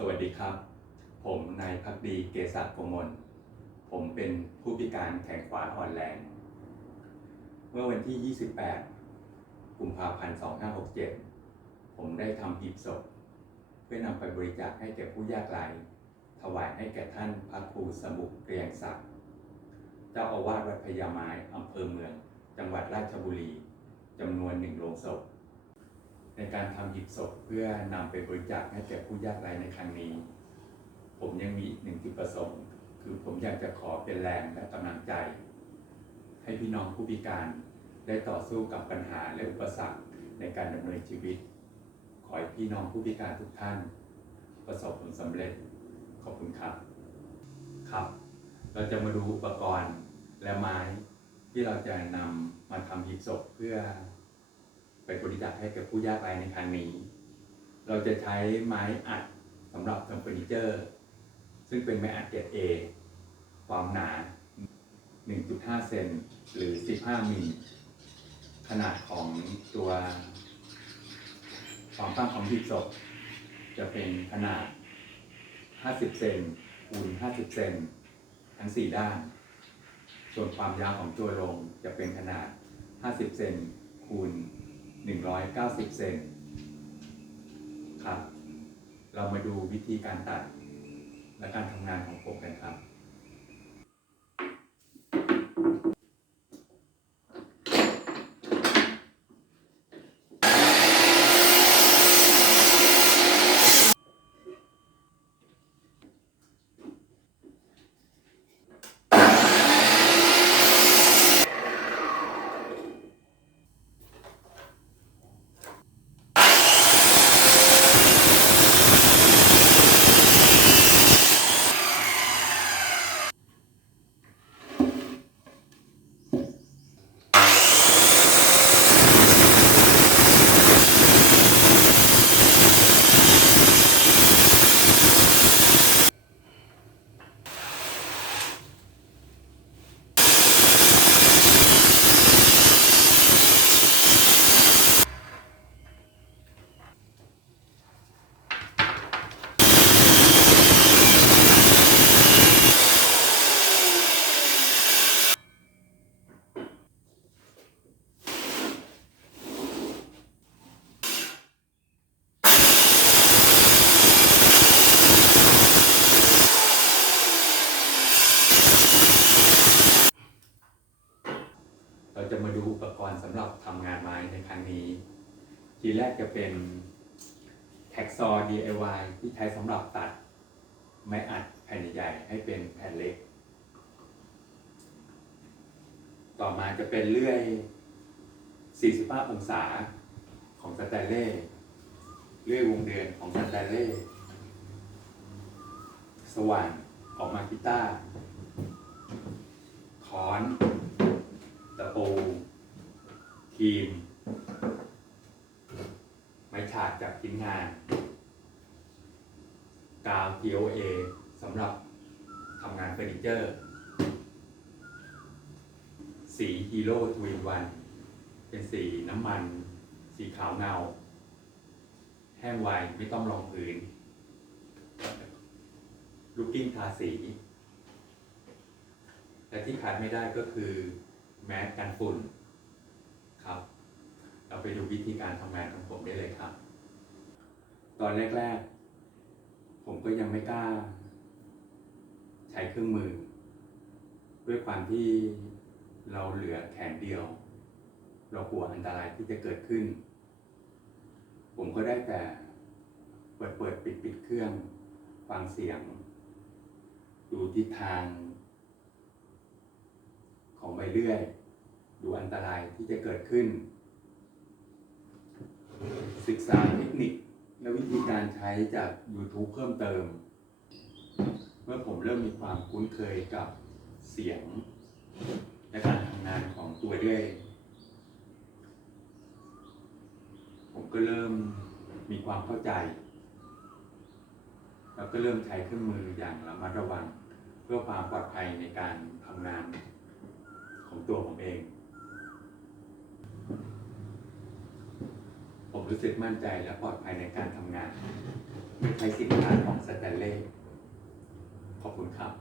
สวัสดีครับ ผมนายพักดีเกษะกมล ผมเป็นผู้พิการแขนขวาอ่อนแรง เมื่อวันที่ 28 กุมภาพันธ์ 2567 ผมได้ทำหีบศพ เพื่อนำไปบริจาคให้แก่ผู้ยากไร้ถวายให้แก่ท่านพระครูสมุขเรียงศักดิ์ เจ้าอาวาสวัดพญาไม้อำเภอเมือง จังหวัดราชบุรีจำนวนหนึ่งโลงศพ ในการทำหีบศพเพื่อนำไปบริจาคให้แก่ผู้ยากไร้ในครั้งนี้ ผมยังมีอีกหนึ่งจุดประสงค์ คือผมอยากจะขอเป็นแรงและกำลังใจ ให้พี่น้องผู้พิการได้ต่อสู้กับปัญหาและอุปสรรคในการดำเนินชีวิต ขอให้พี่น้องผู้พิการทุกท่าน ประสบผลสำเร็จ ขอบคุณครับ ครับ เราจะมาดูอุปกรณ์และไม้ที่เราจะนำมาทำหีบศพเพื่อ ไปบริจาคให้กับผู้ยากไร้ในครั้งนี้ เราจะใช้ไม้อัดสำหรับทำเฟอร์นิเจอร์ ซึ่งเป็นไม้อัดเกรด A ความหนา 1.5 เซนหรือ 15 มิลขนาดของตัวความกว้างของหีบศพจะเป็นขนาด 50 เซนคูณ 50 เซนทั้ง 4 ด้าน ส่วนความยาวของตัวโรงจะเป็นขนาด 50 เซนคูณ 190 เซนครับ เรามาดูวิธีการตัดและการทำงานของผมกันครับ สำหรับทำงานไม้ในครั้งนี้ ทีแรกจะเป็นแท็กซอ DIY ที่ใช้สำหรับตัด ไม้อัดแผ่นใหญ่ให้เป็นแผ่นเล็ก ต่อมาจะเป็นเลื่อย 45 องศาของสแตนเล่เลื่อยวงเดือนของสแตนเล่สว่านออกมากีตาร์ค้อนตะปู ครีม ไม้ฉากจากชิ้นงาน กาว TOA สำหรับทำงานเฟอร์นิเจอร์ สีฮีโร่ทวินวัน เป็นสีน้ำมัน สีขาวเงา แห้งไวไม่ต้องรองพื้น ลูกกิ้งทาสี และที่ขาดไม่ได้ก็คือแมสกันฝุ่น ครับ เราไปดูวิธีการทำงานของผมได้เลยครับ ตอนแรกๆ ผมก็ยังไม่กล้า ใช้เครื่องมือ ด้วยความที่เราเหลือแขนเดียว เรากลัวอันตรายที่จะเกิดขึ้น ผมก็ได้แต่เปิดเปิดปิดปิดเครื่องฟังเสียง ดูทิศทาง ของใบเลื่อย ดูอันตรายที่จะเกิดขึ้น ศึกษาเทคนิคและวิธีการใช้จาก YouTube เพิ่มเติม เมื่อผมเริ่มมีความคุ้นเคยกับเสียง และการทำงานของตัวเลื่อยผมก็เริ่มมีความเข้าใจ แล้วก็เริ่มใช้เครื่องมืออย่างระมัดระวัง เพื่อความปลอดภัยในการทำงานของตัวผมเอง รู้สึกมั่นใจและปลอดภัยในการทำงานโดยใช้สินค้าของสแตนเล่ขอบคุณครับ